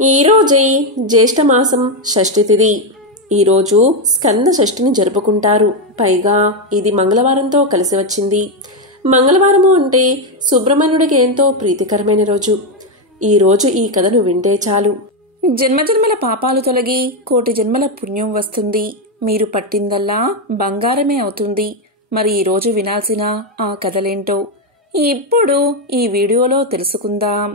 ఈరోజే జ్యేష్ఠమాసం షష్ఠి తిథి. ఈరోజు స్కంద షష్ఠిని జరుపుకుంటారు. పైగా ఇది మంగళవారంతో కలిసి వచ్చింది. మంగళవారము అంటే సుబ్రహ్మణ్యుడికి ఎంతో ప్రీతికరమైన రోజు. ఈరోజు ఈ కథను వింటే చాలు, జన్మజన్మల పాపాలు తొలగి కోటి జన్మల పుణ్యం వస్తుంది. మీరు పట్టిందల్లా బంగారమే అవుతుంది. మరి ఈరోజు వినాల్సిన ఆ కథలేంటో ఇప్పుడు ఈ వీడియోలో తెలుసుకుందాం.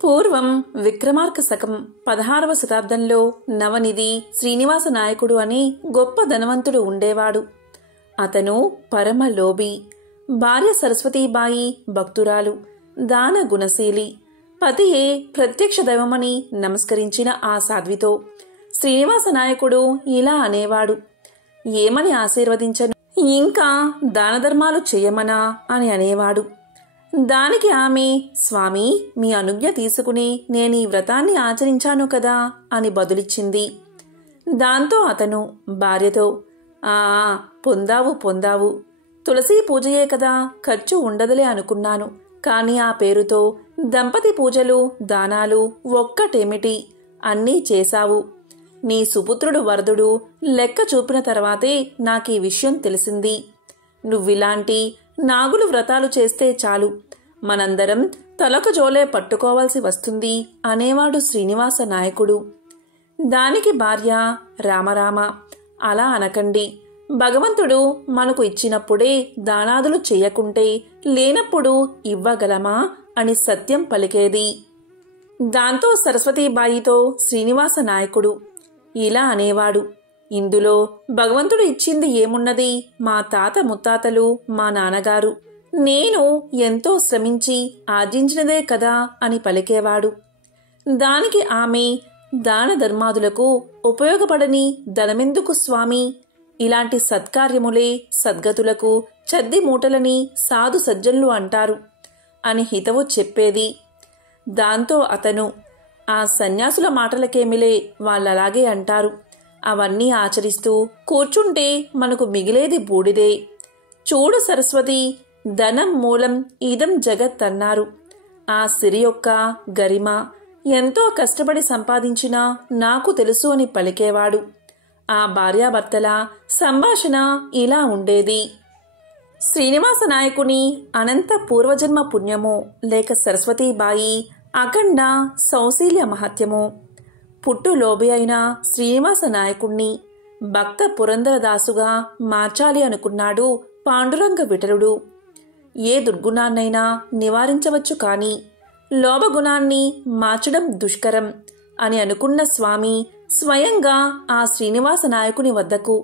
పూర్వం విక్రమార్క శకం 16వ శతాబ్దంలో నవనిధి శ్రీనివాస నాయకుడు అని గొప్ప ధనవంతుడు ఉండేవాడు. అతను పరమ లోభి. భార్య సరస్వతీబాయి భక్తురాలు, దాన గుణశీలి. పతియే ప్రత్యక్ష దైవమని నమస్కరించిన ఆ సాధ్వితో శ్రీనివాస నాయకుడు ఇలా అనేవాడు, ఏమని ఆశీర్వదించను, ఇంకా దానధర్మాలు చెయ్యమనా అని అనేవాడు. దానికి ఆమె, స్వామి మీ అనుజ్ఞ తీసుకుని నేనీ వ్రతాన్ని ఆచరించాను కదా అని బదులిచ్చింది. దాంతో అతను భార్యతో, పొందావు, తులసీ పూజయే కదా, ఖర్చు ఉండదులే అనుకున్నాను. కాని ఆ పేరుతో దంపతి పూజలు దానాలు ఒక్కటేమిటి, అన్నీ చేశావు. నీ సుపుత్రుడు వరదుడు లెక్క చూపిన తర్వాతే నాకీ విషయం తెలిసింది. నువ్విలాంటి నాగులు వ్రతాలు చేస్తే చాలు, మనందరం తలక జోలే పట్టుకోవాల్సి వస్తుంది అనేవాడు శ్రీనివాస నాయకుడు. దానికి భార్య, రామరామ అలా అనకండి. భగవంతుడు మనకు ఇచ్చినప్పుడే దానాదులు చెయ్యకుంటే లేనప్పుడు ఇవ్వగలమా అని సత్యం పలికేది. దాంతో సరస్వతీబాయితో శ్రీనివాస నాయకుడు ఇలా అనేవాడు, ఇందులో భగవంతుడు ఇచ్చింది ఏమున్నది, మా తాత ముత్తాతలు, మా నాన్నగారు, నేను ఎంతో శ్రమించి ఆర్జించినదే కదా అని పలికేవాడు. దానికి ఆమె, దాన ధర్మాదులకు ఉపయోగపడని ధనమెందుకు స్వామి, ఇలాంటి సత్కార్యములే సద్గతులకు చద్ది మూటలని సాధు సజ్జనులు అంటారు అని హితవు చెప్పేది. దాంతో అతను, ఆ సన్యాసుల మాటలకేమిలే, వాళ్ళలాగే అంటారు, అవన్నీ ఆచరిస్తూ కూర్చుంటే మనకు మిగిలేది బూడిదే. చూడు సరస్వతి, ధనం మూలం ఇదం జగత్ అన్నారు. ఆ సిరి యొక్క గరిమ ఎంతో కష్టపడి సంపాదించినా నాకు తెలుసు అని పలికేవాడు. ఆ భార్యాభర్తల సంభాషణ ఇలా ఉండేది. శ్రీనివాస నాయకుని అనంత పూర్వజన్మ పుణ్యమో లేక సరస్వతీబాయి అఖండ సౌశీల్య మహత్యమో. పుట్టు లోబి అయిన శ్రీనివాస నాయకుణ్ణి భక్త పురంధరదాసుగా మార్చాలి అనుకున్నాడు పాండురంగ విఠలుడు. ఏ దుర్గుణాన్నైనా నివారించవచ్చు, కాని లోభగుణాన్ని మార్చడం దుష్కరం అని అనుకున్న స్వామి స్వయంగా ఆ శ్రీనివాస నాయకుని వద్దకు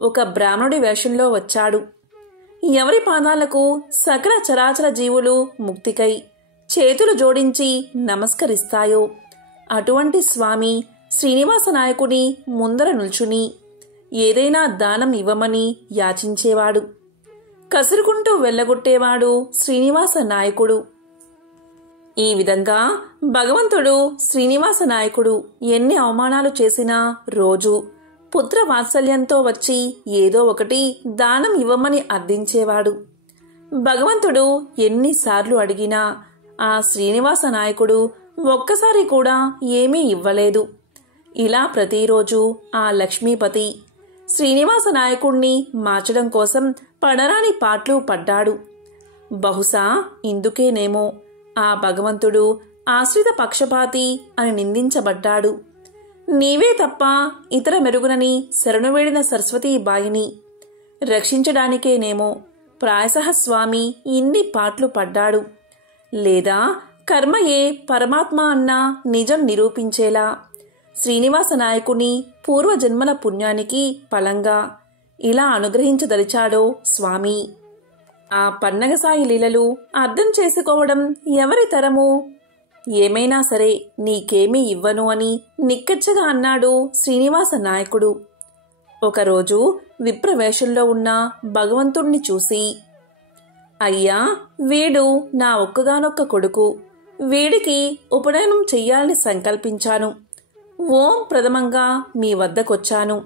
ఒక బ్రాహ్మణుడి వేషంలో వచ్చాడు. ఎవరి పాదాలకు సకల చరాచర జీవులు ముక్తికై చేతులు జోడించి నమస్కరిస్తాయో అటువంటి స్వామి శ్రీనివాస నాయకుని ముందర నిల్చుని ఏదైనా దానం ఇవ్వమని యాచించేవాడు. కసురుకుంటూ వెళ్ళగొట్టేవాడు శ్రీనివాస నాయకుడు. ఈ విధంగా భగవంతుడు శ్రీనివాస నాయకుడు ఎన్ని అవమానాలు చేసినా రోజు పుత్ర వాత్సల్యంతో వచ్చి ఏదో ఒకటి దానం ఇవ్వమని అర్థించేవాడు. భగవంతుడు ఎన్నిసార్లు అడిగినా ఆ శ్రీనివాస నాయకుడు ఒక్కసారి కూడా ఏమీ ఇవ్వలేదు. ఇలా ప్రతిరోజు ఆ లక్ష్మీపతి శ్రీనివాస నాయకుణ్ణి మార్చడం కోసం పడరాని పాట్లు పడ్డాడు. బహుశా ఇందుకేనేమో ఆ భగవంతుడు ఆశ్రిత పక్షపాతి అని నిందించబడ్డాడు. నీవే తప్ప ఇతర మెరుగునని శరణువేడిన సరస్వతీబాయిని రక్షించడానికేనేమో ప్రాయశః స్వామి ఇన్ని పాట్లు పడ్డాడు. లేదా కర్మయే పరమాత్మ అన్న నిజం నిరూపించేలా శ్రీనివాస నాయకుని పూర్వజన్మల పుణ్యానికి ఫలంగా ఇలా అనుగ్రహించదలిచాడో స్వామి. ఆ పన్నగసాయి లీలలు అర్థం చేసుకోవడం ఎవరి తరము? ఏమైనా సరే నీకేమీ ఇవ్వను అని నిక్కచ్చగా అన్నాడు శ్రీనివాస నాయకుడు. ఒకరోజు విప్రవేషంలో ఉన్న భగవంతుణ్ణి చూసి, అయ్యా, వీడు నా ఒక్కగానొక్క కొడుకు, వీడికి ఉపనయనం చెయ్యాలని సంకల్పించాను. ఓం ప్రథమంగా మీ వద్దకొచ్చాను.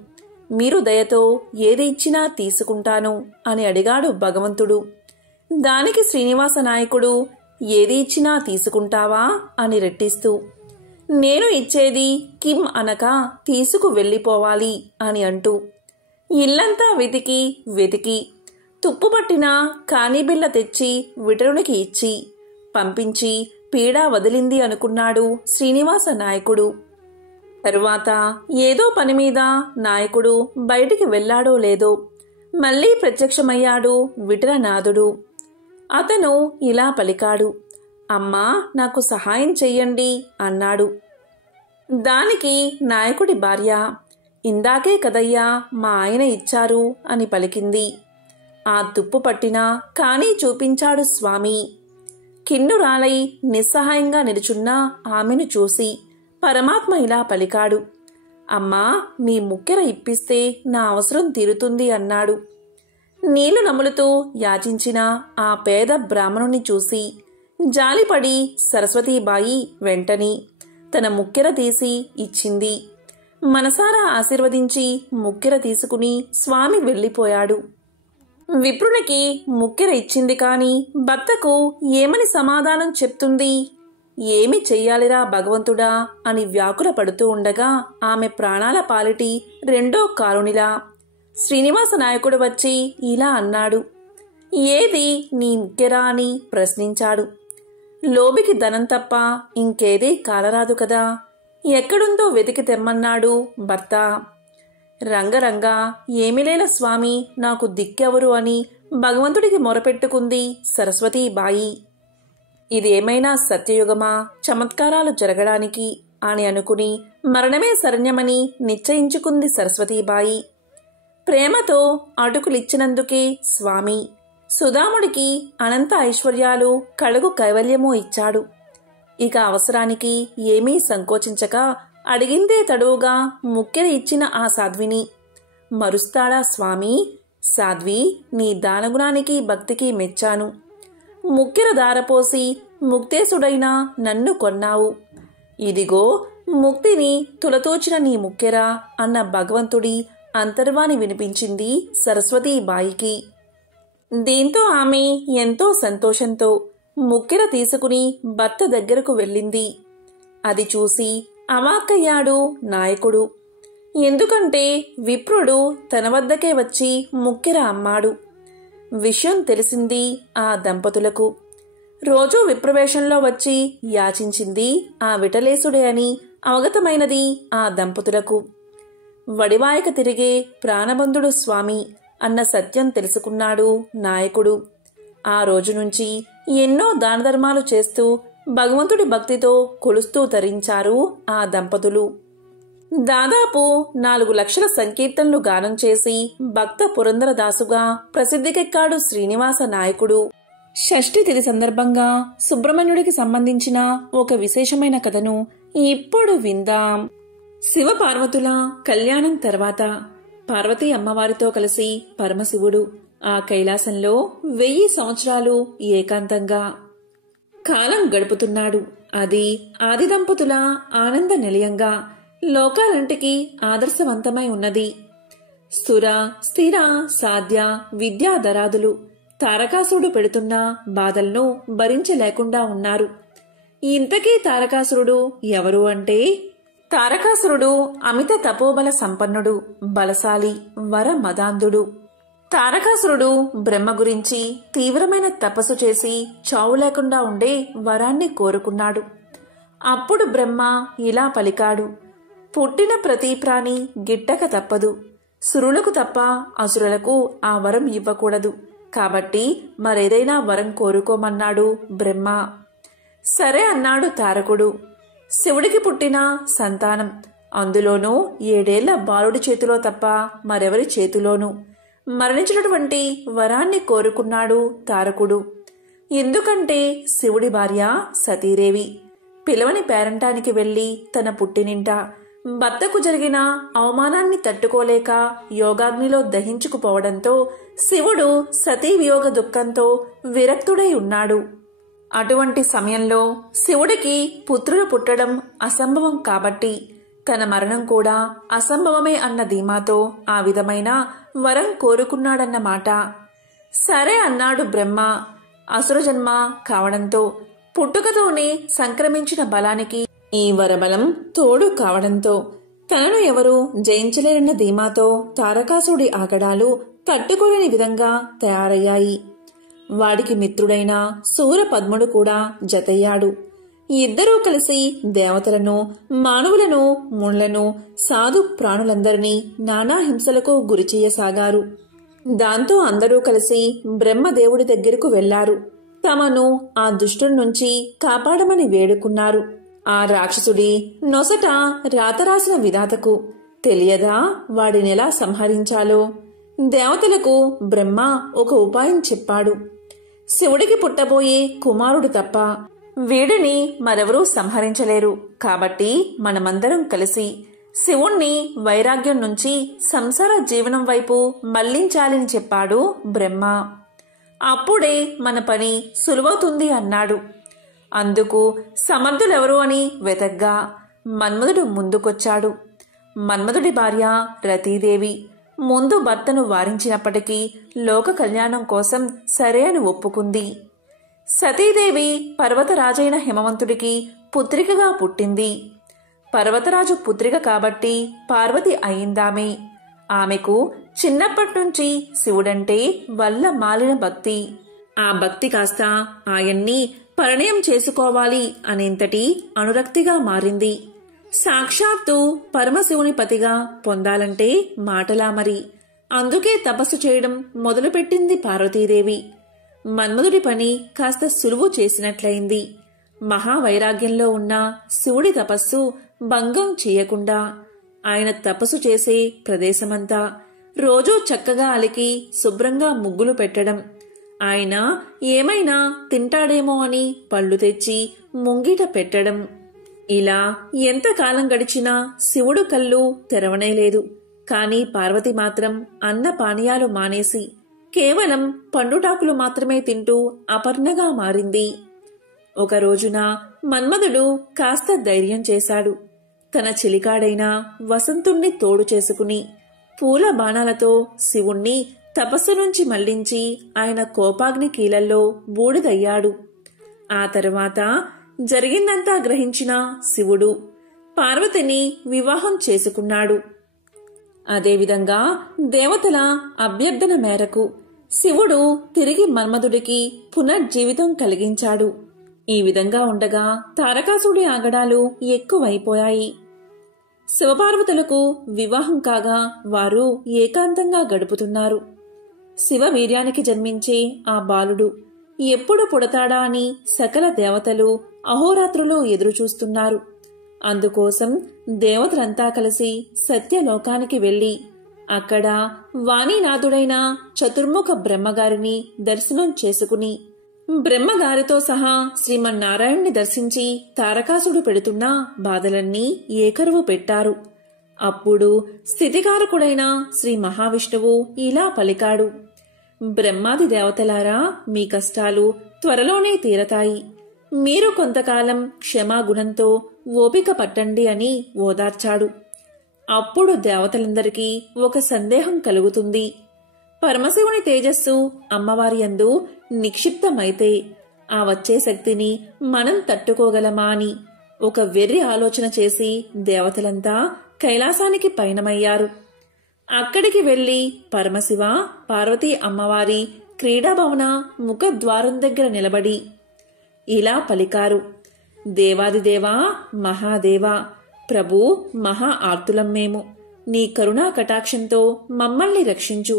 మీరు దయతో ఏది ఇచ్చినా తీసుకుంటాను అని అడిగాడు భగవంతుడు. దానికి శ్రీనివాస నాయకుడు, ఏది ఇచ్చినా తీసుకుంటావా అని రెట్టిస్తూ, నేను ఇచ్చేది కిం అనక తీసుకు వెళ్ళిపోవాలి అని అంటూ ఇల్లంతా వెతికి వెతికి తుప్పుపట్టిన కానిబిళ్ళ తెచ్చి విటరునికి ఇచ్చి పంపించి పీడ వదిలింది అనుకున్నాడు శ్రీనివాస నాయకుడు. తరువాత ఏదో పని మీద నాయకుడు బయటికి వెళ్ళాడో లేదో మళ్ళీ ప్రత్యక్షమయ్యాడు విఠలనాథుడు. అతను ఇలా పలికాడు, అమ్మా నాకు సహాయం చెయ్యండి అన్నాడు. దానికి నాయకుడి భార్య, ఇందాకే కదయ్యా మా ఆయన ఇచ్చారు అని పలికింది. ఆ తుప్పు పట్టిన కానీ చూపించాడు స్వామి. కిన్నురాలై నిస్సహాయంగా నిలుచున్న ఆమెను చూసి పరమాత్మ ఇలా పలికాడు, అమ్మా నీ ముక్కెర ఇప్పిస్తే నా అవసరం తీరుతుంది అన్నాడు. నీళ్లు నములుతూ యాచించిన ఆ పేద బ్రాహ్మణుణ్ణి చూసి జాలిపడి సరస్వతీబాయి వెంటనే తన ముక్కెర తీసి ఇచ్చింది. మనసారా ఆశీర్వదించి ముక్కెర తీసుకుని స్వామి వెళ్ళిపోయాడు. విప్రునికి ముక్కెర ఇచ్చింది కాని భర్తకు ఏమని సమాధానం చెప్తుంది? ఏమి చెయ్యాలిరా భగవంతుడా అని వ్యాకుల పడుతూ ఉండగా ఆమె ప్రాణాల పాలిటి రెండో కారునిలా శ్రీనివాస నాయకుడు వచ్చి ఇలా అన్నాడు, ఏది నీ ముక్కెరా అని ప్రశ్నించాడు. లోబికి ధనం తప్ప ఇంకేదీ కాలరాదు కదా, ఎక్కడుందో వెతికి తెమ్మన్నాడు భర్త. రంగరంగా ఏమిలేల స్వామి నాకు దిక్కెవరు అని భగవంతుడికి మొరపెట్టుకుంది సరస్వతీబాయి. ఇదేమైనా సత్యయుగమా చమత్కారాలు జరగడానికి అని అనుకుని మరణమే శరణ్యమని నిశ్చయించుకుంది సరస్వతీబాయి. ప్రేమతో అటుకులిచ్చినందుకే స్వామి సుధాముడికి అనంత ఐశ్వర్యాలు కళగు కైవల్యమూ ఇచ్చాడు. ఇక అవసరానికి ఏమీ సంకోచించక అడిగిందే తడువుగా ముక్కెర ఇచ్చిన ఆ సాధ్విని మరుస్తాడా స్వామి? సాధ్వి నీ దానగుణానికి భక్తికి మెచ్చాను. ముక్కెర దారపోసి ముక్తేశుడైన నన్ను కొన్నావు. ఇదిగో ముక్తిని తులతూచిన నీ ముక్కెర అన్న భగవంతుడి అంతర్వాణి వినిపించింది సరస్వతీబాయికి. దీంతో ఆమె ఎంతో సంతోషంతో ముక్కెర తీసుకుని భర్త దగ్గరకు వెళ్ళింది. అది చూసి అవాక్కయ్యాడు నాయకుడు. ఎందుకంటే విప్రుడు తన వద్దకే వచ్చి ముక్కెర అమ్మాడు. విషయం తెలిసింది ఆ దంపతులకు. రోజూ విప్రవేశంలో వచ్చి యాచించింది ఆ విఠలేశుడే అని అవగతమైనది ఆ దంపతులకు. వడివాయక తిరిగే ప్రాణబంధుడు స్వామి అన్న సత్యం తెలుసుకున్నాడు నాయకుడు. ఆ రోజు నుంచి ఎన్నో దానధర్మాలు చేస్తూ భగవంతుడి భక్తితో కొలుస్తూ తరించారు ఆ దంపతులు. దాదాపు 4 లక్షల సంకీర్తనలు గానం చేసి భక్త పురందరదాసుగా ప్రసిద్ధికెక్కాడు శ్రీనివాస నాయకుడు. షష్ఠి తిథి సందర్భంగా సుబ్రహ్మణ్యుడికి సంబంధించిన ఒక విశేషమైన కథను ఇప్పుడు విందాం. శివపార్వతుల కళ్యాణం తర్వాత పార్వతీ అమ్మవారితో కలిసి పరమశివుడు ఆ కైలాసంలో 1000 సంవత్సరాలు ఏకాంతంగా కాలం గడుపుతున్నాడు. అది ఆది దంపతుల ఆనంద నిలయంగా లోకాలంటికి ఆదర్శవంతమై ఉన్నది. స్థుర స్థిర సాధ్య విద్యాధరాదులు తారకాసురుడు పెడుతున్న బాధలను భరించలేకుండా ఉన్నారు. ఇంతకీ తారకాసురుడు ఎవరు అంటే, తారకాసురుడు అమిత తపోబల సంపన్నుడు, బలశాలి, వర మదాంధుడు. తారకాసురుడు బ్రహ్మ గురించి తీవ్రమైన తపస్సు చేసి చావు లేకుండా ఉండే వరాన్ని కోరుకున్నాడు. అప్పుడు బ్రహ్మ ఇలా పలికాడు, పుట్టిన ప్రతి ప్రాణి గిట్టక తప్పదు. సురులకు తప్ప అసురులకు ఆ వరం ఇవ్వకూడదు. కాబట్టి మరేదైనా వరం కోరుకోమన్నాడు బ్రహ్మ. సరే అన్నాడు తారకుడు. శివుడికి పుట్టిన సంతానం, అందులోనూ 7 ఏళ్ల బాలుడి చేతిలో తప్ప మరెవరి చేతిలోనూ మరణించినటువంటి వరాన్ని కోరుకున్నాడు తారకుడు. ఎందుకంటే శివుడి భార్య సతీదేవి పిలవని పేరంటానికి వెళ్లి తన పుట్టినింట భర్తకు జరిగిన అవమానాన్ని తట్టుకోలేక యోగాగ్నిలో దహించుకుపోవడంతో శివుడు సతీ వియోగ దుఃఖంతో విరక్తుడై ఉన్నాడు. అటువంటి సమయంలో శివుడికి పుత్రులు పుట్టడం అసంభవం కాబట్టి తన మరణం కూడా అసంభవమే అన్న ధీమాతో ఆ విధమైన వరం కోరుకున్నాడన్నమాట. సరే అన్నాడు బ్రహ్మ. అసురజన్మ కావడంతో పుట్టుకతోనే సంక్రమించిన బలానికి ఈ వరబలం తోడు కావడంతో తనను ఎవరూ జయించలేరన్న ధీమాతో తారకాసుడి ఆగడాలు తట్టుకోలేని విధంగా తయారయ్యాయి. వాడికి మిత్రుడైన శూరపద్ముడు కూడా జతయ్యాడు. ఇద్దరూ కలిసి దేవతలను, మానవులను, ముళ్లను, సాధు ప్రాణులందరినీ నానా హింసలకు గురిచేయసాగారు. దాంతో అందరూ కలిసి బ్రహ్మదేవుడి దగ్గరకు వెళ్లారు. తమను ఆ దుష్టుడి నుంచి కాపాడమని వేడుకున్నారు. ఆ రాక్షసుడి నొసట రాతరాసిన విధాతకు తెలియదా వాడినెలా సంహరించాలో? దేవతలకు బ్రహ్మ ఒక ఉపాయం చెప్పాడు. శివుడికి పుట్టబోయే కుమారుడు తప్ప వీడిని మరెవరూ సంహరించలేరు. కాబట్టి మనమందరం కలిసి శివుణ్ణి వైరాగ్యం నుంచి సంసార జీవనం వైపు మళ్లించాలని చెప్పాడు బ్రహ్మ. అప్పుడే మన పని సులువవుతుంది అన్నాడు. అందుకు సమర్థులెవరు అని వెతగ్గా మన్మధుడు ముందుకొచ్చాడు. మన్మధుడి భార్య రతీదేవి ముందు భర్తను వారించినప్పటికీ లోక కళ్యాణం కోసం సరే అని ఒప్పుకుంది. సతీదేవి పర్వతరాజైన హిమవంతుడికి పుత్రికగా పుట్టింది. పర్వతరాజు పుత్రిక కాబట్టి పార్వతి అయిందామే. ఆమెకు చిన్నప్పట్నుంచి శివుడంటే వల్ల మాలిన భక్తి. ఆ భక్తి కాస్త ఆయన్ని పరిణయం చేసుకోవాలి అనేంతటి అనురక్తిగా మారింది. సాక్షాత్తు పరమశివుని పతిగా పొందాలంటే మాటలా మరి. అందుకే తపస్సు చేయడం మొదలుపెట్టింది పార్వతీదేవి. మన్మధుడి పని కాస్త సులువు చేసినట్లయింది. మహావైరాగ్యంలో ఉన్న శివుడి తపస్సు భంగం చేయకుండా ఆయన తపస్సు చేసే ప్రదేశమంతా రోజూ చక్కగా అలికి శుభ్రంగా ముగ్గులు పెట్టడం, ఆయన ఏమైనా తింటాడేమో అని పళ్ళు తెచ్చి ముంగిట పెట్టడం. ఇలా ఎంతకాలం గడిచినా శివుడు కళ్ళు తెరవనేలేదు. కాని పార్వతి మాత్రం అన్న పానీయాలు మానేసి కేవలం పండుటాకులు మాత్రమే తింటూ అపర్ణగా మారింది. ఒక రోజున మన్మధుడు కాస్త ధైర్యం చేశాడు. తన చిలికాడైన వసంతుణ్ణి తోడు చేసుకుని పూల బాణాలతో శివుణ్ణి తపస్సు నుంచి మళ్లించి ఆయన కోపాగ్ని కీలల్లో బూడిదయ్యాడు. ఆ తరువాత జరిగిందంతా గ్రహించిన శివుడు పార్వతిని వివాహం చేసుకున్నాడు. అదేవిధంగా దేవతల అభ్యర్థన మేరకు శివుడు తిరిగి మన్మధుడికి పునర్జీవితం కలిగించాడు. ఈ విధంగా ఉండగా తారకాసుడి ఆగడాలు ఎక్కువైపోయాయి. శివపార్వతులకు వివాహం కాగా వారు ఏకాంతంగా గడుపుతున్నారు. శివ వీర్యానికి జన్మించే ఆ బాలుడు ఎప్పుడు పుడతాడా అని సకల దేవతలు అహోరాత్రులు ఎదురుచూస్తున్నారు. అందుకోసం దేవతలంతా కలిసి సత్యలోకానికి వెళ్లి అక్కడ వాణీనాథుడైన చతుర్ముఖ బ్రహ్మగారిని దర్శనం చేసుకుని బ్రహ్మగారితో సహా శ్రీమన్నారాయణ్ణి దర్శించి తారకాసుడు పెడుతున్న బాధలన్నీ ఏకరువు పెట్టారు. అప్పుడు స్థితికారకుడైన శ్రీ మహావిష్ణువు ఇలా పలికాడు: బ్రహ్మాది దేవతలారా, మీ కష్టాలు త్వరలోనే తీరతాయి. మీరు కొంతకాలం క్షమాగుణంతో ఓపిక పట్టండి అని ఓదార్చాడు. అప్పుడు దేవతలందరికీ ఒక సందేహం కలుగుతుంది. పరమశివుని తేజస్సు అమ్మవారి యందు నిక్షిప్తమైతే ఆ వచ్చే శక్తిని మనం తట్టుకోగలమా అని ఒక వెర్రి ఆలోచన చేసి దేవతలంతా కైలాసానికి పయనమయ్యారు. అక్కడికి వెళ్లి పరమశివ, పార్వతీ అమ్మవారి క్రీడాభవన ముఖద్వారం దగ్గర నిలబడి ఇలా పలికారు: దేవాదిదేవా, మహాదేవా, ప్రభు, మహా ఆర్తులం మేము. నీ కరుణా కటాక్షంతో మమ్మల్ని రక్షించు.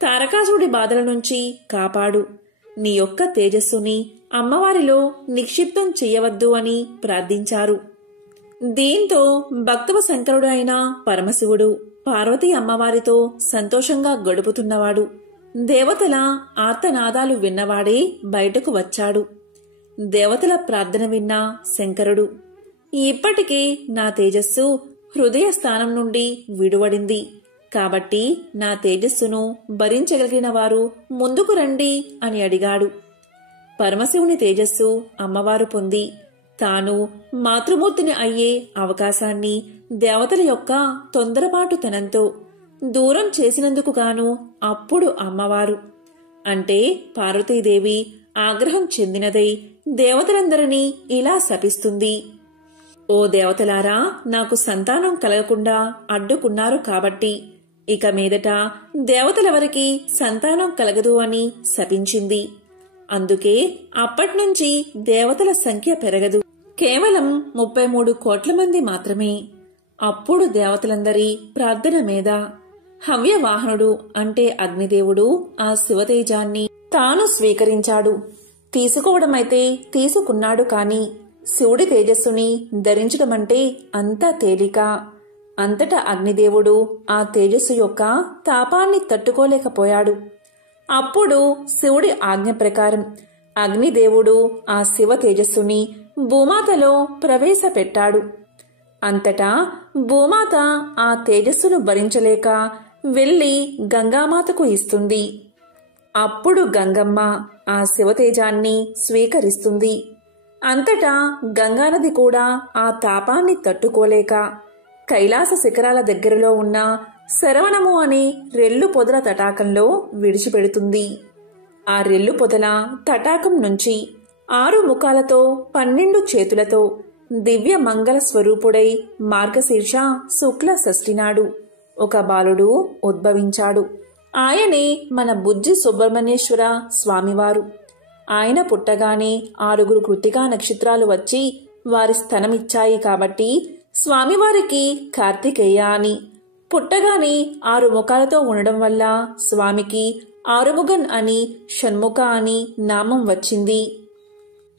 తారకాసుడి బాధల నుంచి కాపాడు. నీ యొక్క తేజస్సుని అమ్మవారిలో నిక్షిప్తం చెయ్యవద్దు అని ప్రార్థించారు. దీంతో భక్తవ శంకరుడు అయిన పరమశివుడు పార్వతీ అమ్మవారితో సంతోషంగా గడుపుతున్నవాడు. దేవతల ఆర్తనాదాలు విన్నవాడే బయటకు వచ్చాడు. దేవతల ప్రార్థన విన్న శంకరుడు, ఇప్పటికే నా తేజస్సు హృదయ స్థానం నుండి విడువడింది. కాబట్టి నా తేజస్సును భరించగలిగిన వారు ముందుకు రండి అని అడిగాడు. పరమశివుని తేజస్సు అమ్మవారు పొంది తాను మాతృమూర్తిని అయ్యే అవకాశాన్ని దేవతల యొక్క తొందరపాటుతనంతో దూరం చేసినందుకు గాను అప్పుడు అమ్మవారు అంటే పార్వతీదేవి ఆగ్రహం చెందినదై దేవతలందరినీ ఇలా శపిస్తుంది: ఓ దేవతలారా, నాకు సంతానం కలగకుండా అడ్డుకున్నారు కాబట్టి ఇక మీదట దేవతలెవరికి సంతానం కలగదు అని శపించింది. అందుకే అప్పట్నుంచి దేవతల సంఖ్య పెరగదు, కేవలం 33 కోట్ల మంది మాత్రమే. అప్పుడు దేవతలందరి ప్రార్థన మీద హవ్యవాహనుడు అంటే అగ్నిదేవుడు ఆ శివతేజాన్ని తాను స్వీకరించాడు. తీసుకోవడమైతే తీసుకున్నాడు, కాని శివుడి తేజస్సుని ధరించడమంటే అంతా తేలిక. అంతటా అగ్నిదేవుడు ఆ తేజస్సు యొక్క తాపాన్ని తట్టుకోలేకపోయాడు. అప్పుడు శివుడి ఆజ్ఞ ప్రకారం అగ్నిదేవుడు ఆ శివ తేజస్సుని భూమాతలో ప్రవేశపెట్టాడు. అంతటా భూమాత ఆ తేజస్సును భరించలేక వెళ్లి గంగామాతకు ఇస్తుంది. అప్పుడు గంగమ్మ ఆ శివతేజాన్ని స్వీకరిస్తుంది. అంతటా గంగానది కూడా ఆ తాపాన్ని తట్టుకోలేక కైలాస శిఖరాల దగ్గరలో ఉన్న శరవణము అనే రెల్లు పొదల తటాకంలో విడిచిపెడుతుంది. ఆ రెల్లు పొదల తటాకం నుంచి 6 ముఖాలతో 12 చేతులతో దివ్య మంగళ స్వరూపుడై మార్గశీర్ష శుక్ల షష్ఠి నాడు ఒక బాలుడు ఉద్భవించాడు. ఆయనే మన బుజ్జి సుబ్రహ్మణ్యేశ్వర స్వామివారు. ఆయన పుట్టగానే 6 కృత్తికా నక్షత్రాలు వచ్చి వారి స్థనమిచ్చాయి కాబట్టి స్వామివారికి కార్తికేయ అని, పుట్టగానే 6 ముఖాలతో ఉండడం వల్ల స్వామికి ఆరుముగన్ అని, షణ్ముఖ అని నామం వచ్చింది.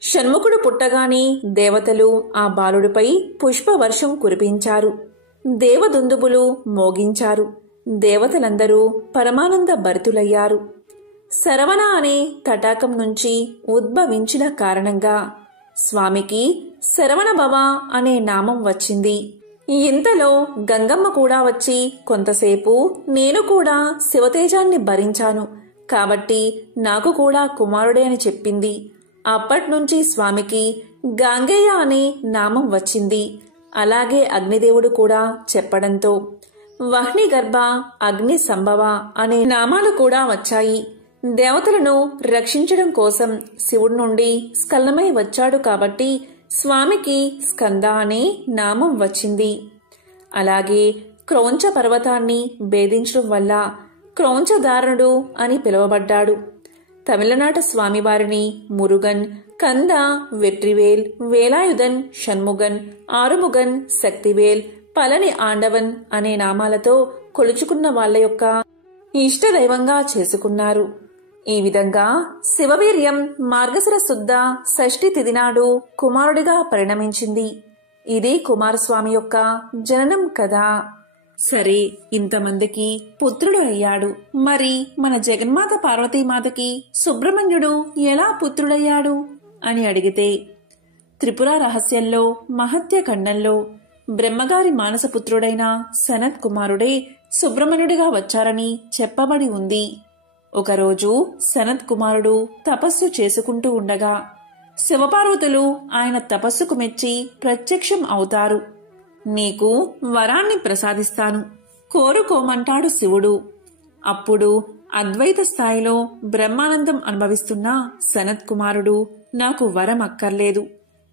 షణ్ముఖుడు పుట్టగానే దేవతలు ఆ బాలుడిపై పుష్పవర్షం కురిపించారు. దేవదుందుబులు మోగించారు. దేవతలందరూ పరమానంద భరితులయ్యారు. శరవణ అనే తటాకం నుంచి ఉద్భవించిన కారణంగా స్వామికి శరవణ భవ అనే నామం వచ్చింది. ఇంతలో గంగమ్మ కూడా వచ్చి కొంతసేపు నేను కూడా శివతేజాన్ని భరించాను కాబట్టి నాకు కూడా కుమారుడే అని చెప్పింది. అప్పట్నుంచి స్వామికి గాంగేయ అనే నామం వచ్చింది. అలాగే అగ్నిదేవుడు కూడా చెప్పడంతో వహ్ని గర్భ, అగ్ని సంభవ అనే నామాలు కూడా వచ్చాయి. దేవతలను రక్షించడం కోసం శివుడి నుండి స్కలనమై వచ్చాడు కాబట్టి స్వామికి స్కంద అనే నామం వచ్చింది. అలాగే క్రౌంచ పర్వతాన్ని భేదించడం వల్ల క్రౌంచధారణుడు అని పిలువబడ్డాడు. తమిళనాట స్వామివారిని మురుగన్, కంద, వెట్రివేల్, వేలాయుధన్, షణ్ముగన్, ఆరుముగన్, శక్తివేల్, పళని ఆండవన్ అనే నామాలతో కొలుచుకున్న వాళ్ల యొక్క ఇష్టదైవంగా చేసుకున్నారు. ఈ విధంగా శివవీర్యం మార్గశిర శుద్ధ షష్ఠి తిథి నాడు కుమారుడిగా పరిణమించింది. ఇది కుమారస్వామి యొక్క జననం కదా. సరే, ఇంతమందికి పుత్రుడు అయ్యాడు. మరి మన జగన్మాత పార్వతీమాతకి సుబ్రహ్మణ్యుడు ఎలా పుత్రుడయ్యాడు అని అడిగితే, త్రిపుర రహస్యంలో మహత్య ఖండంలో బ్రహ్మగారి మానసపుత్రుడైన సనత్ కుమారుడే సుబ్రహ్మణ్యుడిగా వచ్చారని చెప్పబడి ఉంది. ఒకరోజు సనత్ కుమారుడు తపస్సు చేసుకుంటూ ఉండగా శివపార్వతులు ఆయన తపస్సుకు మెచ్చి ప్రత్యక్షం అవుతారు. నీకు వరాన్ని ప్రసాదిస్తాను, కోరుకోమంటాడు శివుడు. అప్పుడు అద్వైత స్థాయిలో బ్రహ్మానందం అనుభవిస్తున్న సనత్ కుమారుడు నాకు వరం అక్కర్లేదు,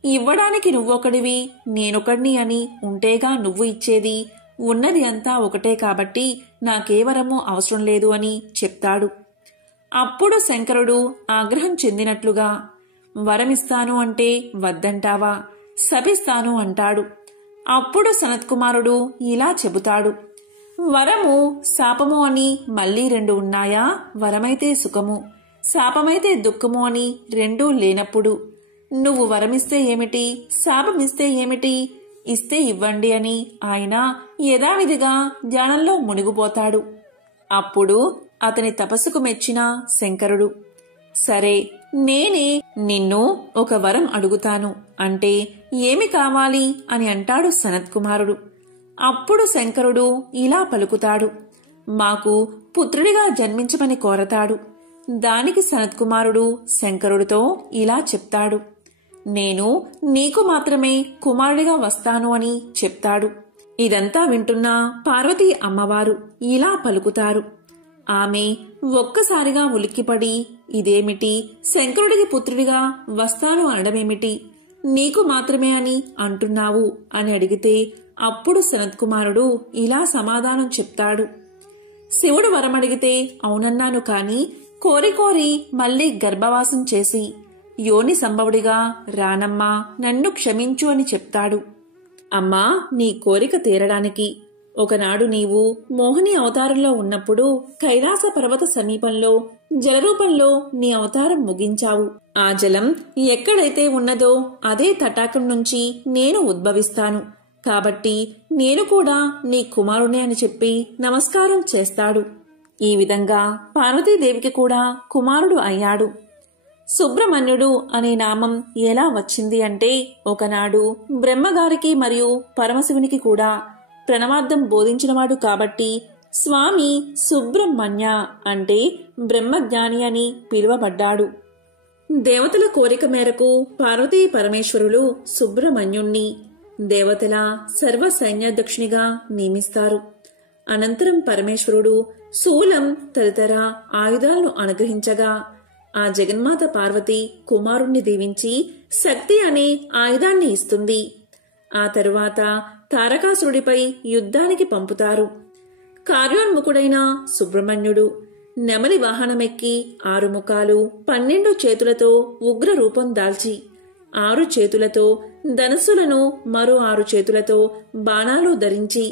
ఇవ్వడానికి నువ్వొకడివి నేనొకడిని అని ఉంటేగా నువ్వు ఇచ్చేది, ఉన్నది అంతా ఒకటే కాబట్టి నాకే వరము అవసరం లేదు అని చెప్తాడు. అప్పుడు శంకరుడు ఆగ్రహం చెందినట్లుగా వరమిస్తాను అంటే వద్దంటావా, శపిస్తాను అంటాడు. అప్పుడు సనత్కుమారుడు ఇలా చెబుతాడు, వరము శాపము అని మళ్ళీ 2 ఉన్నాయా? వరమైతే సుఖము, శాపమైతే దుఃఖము అని 2 లేనప్పుడు నువ్వు వరమిస్తే ఏమిటి, శాపమిస్తే ఏమిటి, ఇస్తే ఇవ్వండి అని ఆయన యథావిధిగా ధ్యానంలో మునిగిపోతాడు. అప్పుడు అతని తపస్సుకు మెచ్చిన శంకరుడు, సరే నేనే నిన్ను ఒక వరం అడుగుతాను అంటే ఏమి కావాలి అని అంటాడు సనత్కుమారుడు. అప్పుడు శంకరుడు ఇలా పలుకుతాడు, మాకు పుత్రుడిగా జన్మించమని కోరతాడు. దానికి సనత్కుమారుడు శంకరుడితో ఇలా చెప్తాడు, నేను నీకు మాత్రమే కుమారుడిగా వస్తాను అని చెప్తాడు. ఇదంతా వింటున్న పార్వతీ అమ్మవారు ఇలా పలుకుతారు. ఆమె ఒక్కసారిగా ఉలిక్కిపడి, ఇదేమిటి, శంకరుడికి పుత్రుడిగా వస్తాను అనడమేమిటి, నీకు మాత్రమే అని అంటున్నావు అని అడిగితే అప్పుడు సనత్కుమారుడు ఇలా సమాధానం చెప్తాడు. శివుడు వరమడిగితే అవునన్నాను కాని కోరి కోరి మళ్లీ గర్భవాసం చేసి యోని సంభవుడిగా రానమ్మా, నన్ను క్షమించు అని చెప్తాడు. అమ్మా, నీ కోరిక తీరడానికి ఒకనాడు నీవు మోహిని అవతారంలో ఉన్నప్పుడు కైలాస పర్వత సమీపంలో జలరూపంలో నీ అవతారం ముగించావు. ఆ జలం ఎక్కడైతే ఉన్నదో అదే తటాకం నుంచి నేను ఉద్భవిస్తాను. కాబట్టి నేను కూడా నీ కుమారునే అని చెప్పి నమస్కారం చేస్తాడు. ఈ విధంగా పార్వతీదేవికి కూడా కుమారుడు అయ్యాడు. సుబ్రహ్మణ్యుడు అనే నామం ఎలా వచ్చింది అంటే, ఒకనాడు బ్రహ్మగారికి మరియు పరమశివునికి కూడా ప్రణవార్థం బోధించినవాడు కాబట్టి స్వామి సుబ్రహ్మణ్య అంటే బ్రహ్మజ్ఞాని అని పిలువబడ్డాడు. దేవతల కోరిక మేరకు పార్వతీ పరమేశ్వరులు సుబ్రహ్మణ్యుణ్ణి దేవతల సర్వ సైన్యాధ్యక్షునిగా నియమిస్తారు. అనంతరం పరమేశ్వరుడు శూలం తదితర ఆయుధాలను అనుగ్రహించగా ఆ జగన్మాత పార్వతి కుమారుణ్ణి దీవించి శక్తి అనే ఆయుధాన్ని ఇస్తుంది. ఆ తరువాత తారకాసురుడిపై యుద్ధానికి పంపుతారు. కార్యోన్ముఖుడైన సుబ్రహ్మణ్యుడు నెమలి వాహనమెక్కి 6 ముఖాలు 12 చేతులతో ఉగ్ర రూపం దాల్చి 6 చేతులతో ధనస్సులను మరో 6 చేతులతో బాణాలు ధరించి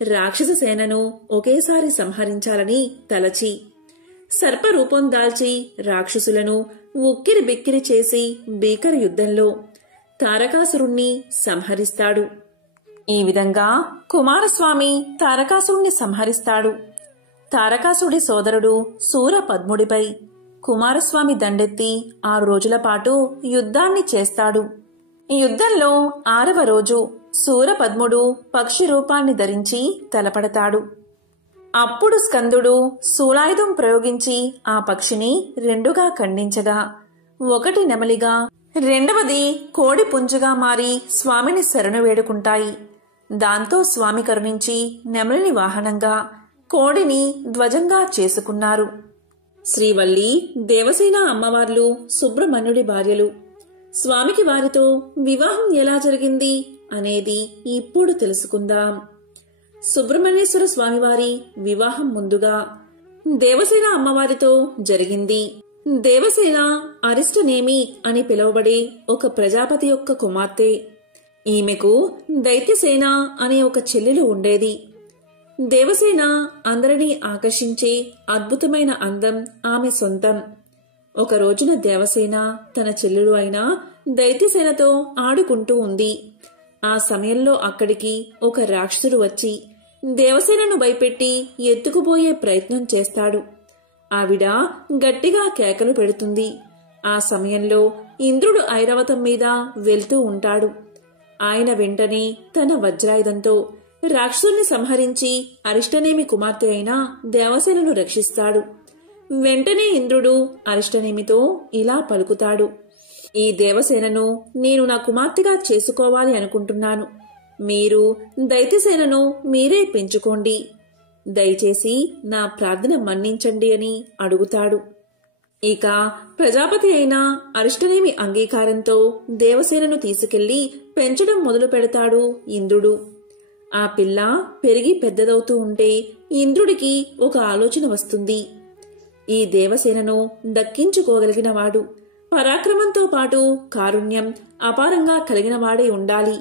రాక్షస సేనను ఒకేసారి సంహరించాలని తలచి సర్పరూపం దాల్చి రాక్షసులను ఉక్కిరి బిక్కిరి చేసి భీకర యుద్ధంలో తారకాసురుణ్ణి సంహరిస్తాడు. ఈ విధంగా కుమారస్వామి తారకాసురుణ్ణి సంహరిస్తాడు. తారకాసుడి సోదరుడు శూరపద్ముడిపై కుమారస్వామి దండెత్తి 6 రోజుల పాటు యుద్ధాన్ని చేస్తాడు. ఈ యుద్ధంలో 6వ రోజు శూరపద్ముడు పక్షి రూపాన్ని ధరించి తలపడతాడు. అప్పుడు స్కందుడు శూలాయుధం ప్రయోగించి ఆ పక్షిని 2గా ఖండించగా, ఒకటి నెమలిగా, రెండవది కోడి పుంజుగా మారి స్వామిని శరణు వేడుకుంటాయి. దాంతో స్వామి కరుణించి నెమలిని వాహనంగా, కోడిని ధ్వజంగా చేసుకున్నారు. శ్రీవల్లి, దేవసేన అమ్మవార్లు సుబ్రహ్మణ్యుడి భార్యలు. స్వామికి వారితో వివాహం ఎలా జరిగింది అనేది ఇప్పుడు తెలుసుకుందాం. సుబ్రహ్మణ్యేశ్వర స్వామివారి వివాహం ముందుగా దేవసేన అమ్మవారితో జరిగింది. దేవసేన అరిష్టనేమి అని పిలువబడే ఒక ప్రజాపతి యొక్క కుమార్తె. ఈమెకు దైత్యసేన అనే ఒక చెల్లెలు ఉండేది. దేవసేన అందరినీ ఆకర్షించే అద్భుతమైన అందం ఆమె సొంతం. ఒక రోజున దేవసేన తన చెల్లెలు అయిన దైత్యసేనతో ఆడుకుంటూ ఉంది. ఆ సమయంలో అక్కడికి ఒక రాక్షసుడు వచ్చి దేవసేనను భయపెట్టి ఎత్తుకుపోయే ప్రయత్నం చేస్తాడు. ఆవిడ గట్టిగా కేకలు పెడుతుంది. ఆ సమయంలో ఇంద్రుడు ఐరావతం మీద వెళ్తూ ఉంటాడు. ఆయన వెంటనే తన వజ్రాయుధంతో రాక్షసుని సంహరించి అరిష్టనేమి కుమార్తె అయిన దేవసేనను రక్షిస్తాడు. వెంటనే ఇంద్రుడు అరిష్టనేమితో ఇలా పలుకుతాడు: ఈ దేవసేనను నేను నా కుమార్తెగా చేసుకోవాలి అనుకుంటున్నాను. మీరు దైత్యసేనను మీరే పెంచుకోండి. దయచేసి నా ప్రార్థన మన్నించండి అని అడుగుతాడు. ఇక ప్రజాపతి అయిన అరిష్టనేమి అంగీకారంతో దేవసేనను తీసుకెళ్లి పెంచడం మొదలు పెడతాడు ఇంద్రుడు. ఆ పిల్ల పెరిగి పెద్దదవుతూ ఉంటే ఇంద్రుడికి ఒక ఆలోచన వస్తుంది. ఈ దేవసేనను దక్కించుకోగలిగినవాడు, పరాక్రమంతో పాటు కారుణ్యం అపారంగా కలిగినవాడే ఉండాలి.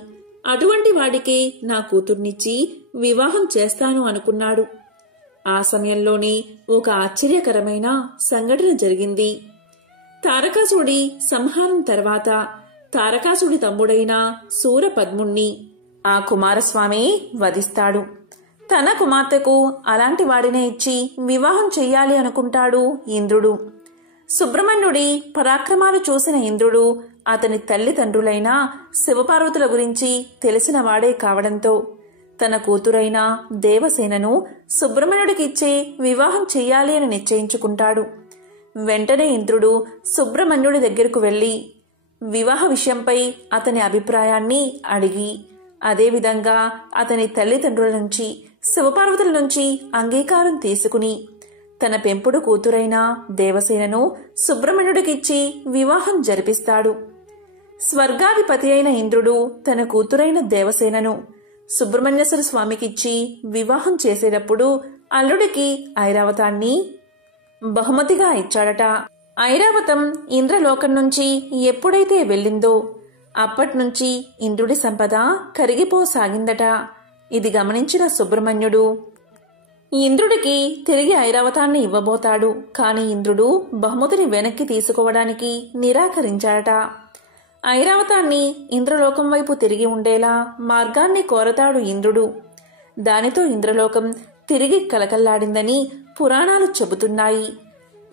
అటువంటి వాడికే నా కూతుర్నిచ్చి వివాహం చేస్తాను అనుకున్నాడు. ఆ సమయంలోనే ఒక ఆశ్చర్యకరమైన సంఘటన జరిగింది. తారకాసుడి సంహారం తర్వాత తారకాసుడి తమ్ముడైన శూరపద్ముణ్ణి ఆ కుమారస్వామి వధిస్తాడు. తన కుమార్తెకు అలాంటి వాడినే ఇచ్చి వివాహం చెయ్యాలి అనుకుంటాడు ఇంద్రుడు. సుబ్రహ్మణ్యుడి పరాక్రమాలు చూసిన ఇంద్రుడు అతని తల్లిదండ్రులైన శివపార్వతుల గురించి తెలిసిన వాడే కావడంతో తన కూతురైన దేవసేనను సుబ్రహ్మణ్యుడికిచ్చే వివాహం చెయ్యాలి అని నిశ్చయించుకుంటాడు. వెంటనే ఇంద్రుడు సుబ్రహ్మణ్యుడి దగ్గరకు వెళ్లి వివాహ విషయంపై అతని అభిప్రాయాన్ని అడిగి, అదేవిధంగా అతని తల్లిదండ్రుల నుంచి శివపార్వతుల నుంచి అంగీకారం తీసుకుని తన పెంపుడు కూతురైన దేవసేనను సుబ్రహ్మణ్యుడికిచ్చి వివాహం జరిపిస్తాడు. స్వర్గాధిపతి అయిన ఇంద్రుడు తన కూతురైన దేవసేనను సుబ్రహ్మణ్యేశ్వర స్వామికిచ్చి వివాహం చేసేటప్పుడు అల్లుడికి ఐరావతాన్ని బహుమతిగా ఇచ్చాడట. ఐరావతం ఇంద్రలోకం నుంచి ఎప్పుడైతే వెళ్ళిందో అప్పట్నుంచి ఇంద్రుడి సంపద కరిగిపోసాగిందట. ఇది గమనించిన సుబ్రహ్మణ్యుడు ఇంద్రుడికి తిరిగి ఐరావతాన్ని ఇవ్వబోతాడు. కాని ఇంద్రుడు బహుమతిని వెనక్కి తీసుకోవడానికి నిరాకరించాడట. ఐరావతాన్ని ఇంద్రలోకం వైపు తిరిగి ఉండేలా మార్గాన్ని కోరతాడు ఇంద్రుడు. దానితో ఇంద్రలోకం తిరిగి కలకల్లాడిందని పురాణాలు చెబుతున్నాయి.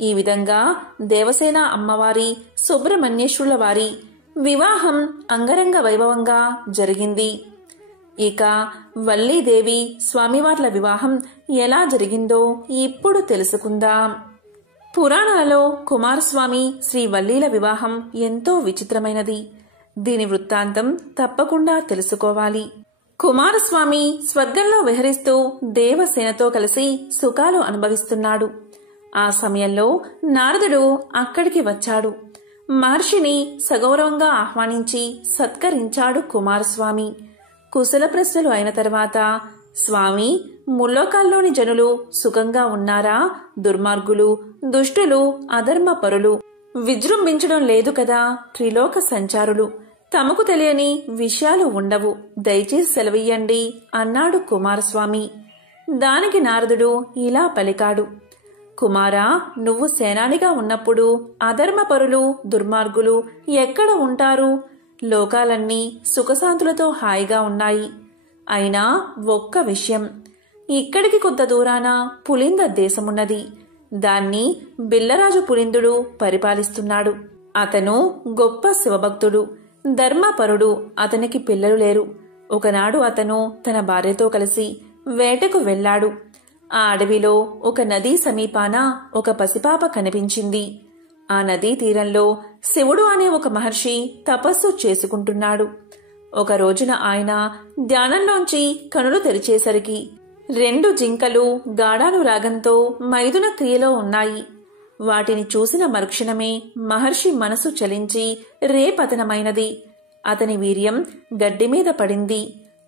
ఈ విధంగా దేవసేన అమ్మవారి సుబ్రహ్మణ్యేశ్వరుల వారి వివాహం అంగరంగ వైభవంగా జరిగింది. ఇక వల్లీదేవి స్వామివార్ల వివాహం ఎలా జరిగిందో ఇప్పుడు తెలుసుకుందాం. పురాణాలలో కుమారస్వామి శ్రీ వల్లీల వివాహం ఎంతో విచిత్రమైనది. దీని వృత్తాంతం తప్పకుండా తెలుసుకోవాలి. కుమారస్వామి స్వర్గంలో విహరిస్తూ దేవసేనతో కలిసి సుఖాలు అనుభవిస్తున్నాడు. ఆ సమయంలో నారదుడు అక్కడికి వచ్చాడు. మహర్షిని సగౌరవంగా ఆహ్వానించి సత్కరించాడు కుమారస్వామి. కుశల ప్రశ్నలు అయిన తర్వాత, స్వామి, ముల్లోకాల్లోని జనులు సుఖంగా ఉన్నారా? దుర్మార్గులు, దుష్టులు, అధర్మ పరులు విజృంభించడం లేదు కదా? త్రిలోక సంచారులు, తమకు తెలియని విషయాలు ఉండవు, దయచేసి సెలవియ్యండి అన్నాడు కుమారస్వామి. దానికి నారదుడు ఇలా పలికాడు. కుమారా, నువ్వు సేనానిగా ఉన్నప్పుడు అధర్మపరులు, దుర్మార్గులు ఎక్కడ ఉంటారు? లోకాలన్నీ సుఖశాంతులతో హాయిగా ఉన్నాయి. అయినా ఒక్క విషయం, ఇక్కడికి కొంత దూరాన పులింద దేశమున్నది. దాన్ని బిల్లరాజు పులిందుడు పరిపాలిస్తున్నాడు. అతను గొప్ప శివభక్తుడు, ధర్మపరుడు. అతనికి పిల్లలు లేరు. ఒకనాడు అతను తన భార్యతో కలిసి వేటకు వెళ్లాడు. ఆ అడవిలో ఒక నదీ సమీపాన ఒక పసిపాప కనిపించింది. ఆ నదీ తీరంలో శివుడు అనే ఒక మహర్షి తపస్సు చేసుకుంటున్నాడు. ఒక రోజున ఆయన ధ్యానంలోంచి కనులు తెరిచేసరికి 2 జింకలు గాఢానురాగంతో మైథున క్రియలో ఉన్నాయి. వాటిని చూసిన మరుక్షణమే మహర్షి మనసు చలించి రేపతనమైనది. అతని వీర్యం గడ్డి మీద పడింది.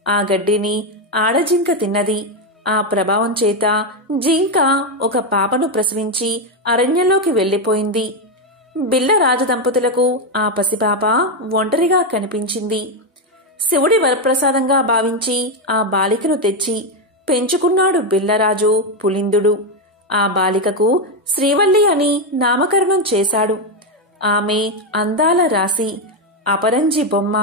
ఆ గడ్డిని ఆడజింక తిన్నది. ఆ ప్రభావం చేత జింక ఒక పాపను ప్రసవించి అరణ్యంలోకి వెళ్లిపోయింది. బిల్ల రాజదంపతులకు ఆ పసిపాప ఒంటరిగా కనిపించింది. శివుడి వరప్రసాదంగా భావించి ఆ బాలికను తెచ్చి పెంచుకున్నాడు బిల్లరాజు పులిందుడు. ఆ బాలికకు శ్రీవల్లి అని నామకరణం చేశాడు. ఆమె అందాల రాశి, అపరంజి బొమ్మ.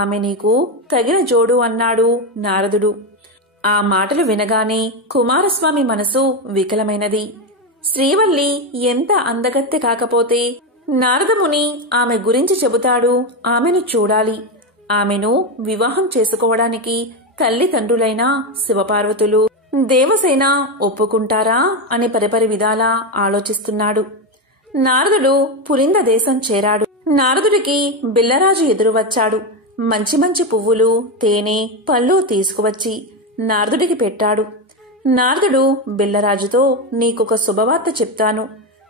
ఆమె నీకు తగిన జోడు అన్నాడు నారదుడు. ఆ మాటలు వినగానే కుమారస్వామి మనసు వికలమైనది. శ్రీవల్లి ఎంత అందగత్తె కాకపోతే నారదముని ఆమె గురించి చెబుతాడు. ఆమెను చూడాలి. ఆమెను వివాహం చేసుకోవడానికి తల్లిదండ్రులైన శివపార్వతులు, దేవసేన ఒప్పుకుంటారా అని పరిపరి విధాలా ఆలోచిస్తున్నాడు. నారదుడు పులింద దేశం చేరాడు. నారదుడికి బిల్లరాజు ఎదురు వచ్చాడు. మంచి మంచి పువ్వులు, తేనె, పళ్ళు తీసుకువచ్చి నారదుడికి పెట్టాడు. నారదుడు బిల్లరాజుతో, నీకొక శుభవార్త చెప్తాను.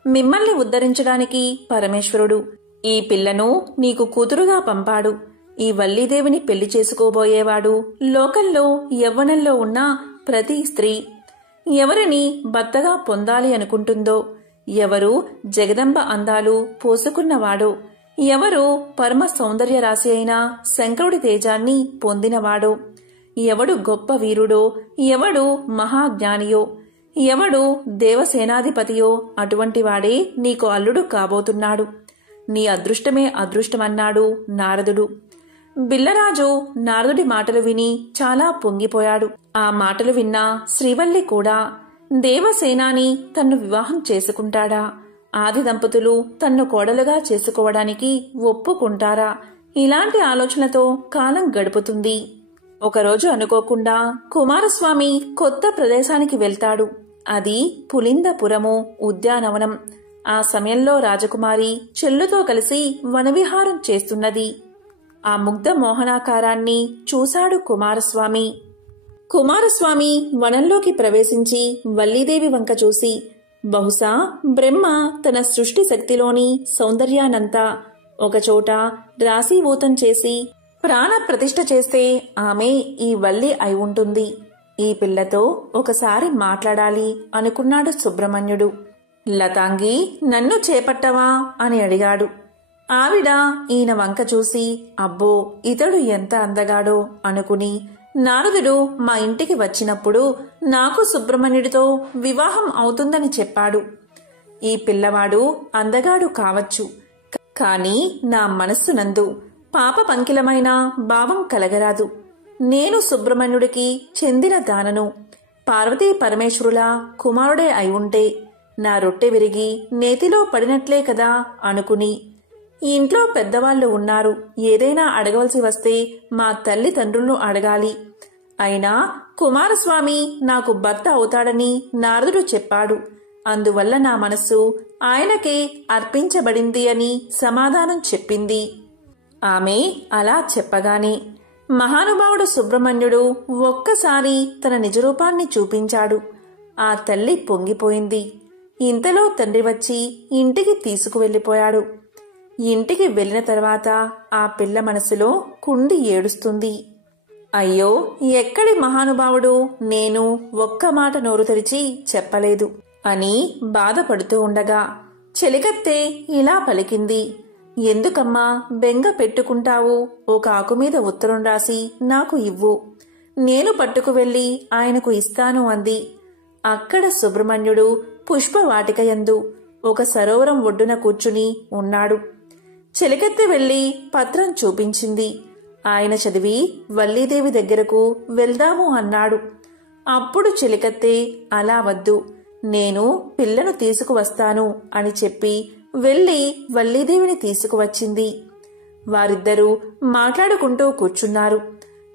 మిమ్మల్ని ఉద్ధరించడానికి పరమేశ్వరుడు ఈ పిల్లను నీకు కూతురుగా పంపాడు. ఈ వల్లీదేవిని పెళ్లి చేసుకోబోయేవాడు లోకంలో యవ్వనంలో ఉన్న ప్రతి స్త్రీ ఎవరిని భర్తగా పొందాలి అనుకుంటుందో, ఎవరు జగదంబ అందాలు పోసుకున్నవాడో, ఎవరు పరమ సౌందర్య రాశి అయిన శంకరుడి తేజాన్ని పొందినవాడో, ఎవడు గొప్ప వీరుడో, ఎవడు మహాజ్ఞానియో, ఎవడు దేవసేనాధిపతియో అటువంటి వాడే నీకు అల్లుడు కాబోతున్నాడు. నీ అదృష్టమే అదృష్టమన్నాడు నారదుడు. బిల్లరాజు నారదుడి మాటలు విని చాలా పొంగిపోయాడు. ఆ మాటలు విన్న శ్రీవల్లి కూడా దేవసేనాని తన్ను వివాహం చేసుకుంటాడా? ఆది దంపతులు తన్ను కోడలుగా చేసుకోవడానికి ఒప్పుకుంటారా? ఇలాంటి ఆలోచనలతో కాలం గడుపుతుంది. ఒకరోజు అనుకోకుండా కుమారస్వామి కొత్త ప్రదేశానికి వెళ్తాడు. అది పులిందపురము ఉద్యానవనం. ఆ సమయంలో రాజకుమారి చెల్లుతో కలిసి వనవిహారం చేస్తున్నది. ఆ ముగ్ధ మోహనాకారాన్ని చూశాడు కుమారస్వామి. కుమారస్వామి వనంలోకి ప్రవేశించి వల్లీదేవి వంక చూసి, బహుశా బ్రహ్మ తన సృష్టి శక్తిలోని సౌందర్యానంతా ఒకచోట రాశీభూతం చేసి ప్రాణ ప్రతిష్ఠ చేస్తే ఆమె ఈ వల్లి అయి ఉంటుంది. ఈ పిల్లతో ఒకసారి మాట్లాడాలి అనుకున్నాడు సుబ్రహ్మణ్యుడు. లతాంగి, నన్ను చేపట్టవా అని అడిగాడు. ఆవిడ ఈయన వంక చూసి, అబ్బో ఇతడు ఎంత అందగాడో అనుకుని, నారదుడు మా ఇంటికి వచ్చినప్పుడు నాకు సుబ్రహ్మణ్యుడితో వివాహం అవుతుందని చెప్పాడు. ఈ పిల్లవాడు అందగాడు కావచ్చు, కాని నా మనస్సునందు పాప పంకిలమైన భావం కలగరాదు. నేను సుబ్రహ్మణ్యుడికి చెందిన దానను. పార్వతీ పరమేశ్వరుల కుమారుడే అయి ఉంటే నా రొట్టె విరిగి నేతిలో పడినట్లే కదా అనుకుని, ఇంట్లో పెద్దవాళ్లు ఉన్నారు, ఏదైనా అడగవలసి వస్తే మా తల్లిదండ్రులను అడగాలి. అయినా కుమారస్వామి నాకు భర్త అవుతాడని నారదుడు చెప్పాడు. అందువల్ల నా మనస్సు ఆయనకే అర్పించబడింది అని సమాధానం చెప్పింది. ఆమె అలా చెప్పగానే మహానుభావుడు సుబ్రహ్మణ్యుడు ఒక్కసారి తన నిజరూపాన్ని చూపించాడు. ఆ తల్లి పొంగిపోయింది. ఇంతలో తండ్రి వచ్చి ఇంటికి తీసుకువెళ్లిపోయాడు. ఇంటికి వెళ్లిన తర్వాత ఆ పిల్ల మనసులో కుండి ఏడుస్తుంది. అయ్యో, ఎక్కడి మహానుభావుడు, నేను ఒక్క మాట నోరు తెరిచి చెప్పలేదు అని బాధపడుతూ ఉండగా చెలికత్తె ఇలా పలికింది. ఎందుకమ్మా బెంగ పెట్టుకుంటావు? ఒక ఆకు మీద ఉత్తరం రాసి నాకు ఇవ్వు, నేను పట్టుకు వెళ్లి ఆయనకు ఇస్తాను అంది. అక్కడ సుబ్రహ్మణ్యుడు పుష్పవాటికయందు ఒక సరోవరం ఒడ్డున కూర్చుని ఉన్నాడు. చెలికత్తె వెళ్లి పత్రం చూపించింది. ఆయన చదివి వల్లీదేవి దగ్గరకు వెళ్దాము అన్నాడు. అప్పుడు చెలికత్తె, అలా వద్దు, నేను పిల్లను తీసుకువస్తాను అని చెప్పి వెళ్లి వల్లీదేవిని తీసుకువచ్చింది. వారిద్దరూ మాట్లాడుకుంటూ కూర్చున్నారు.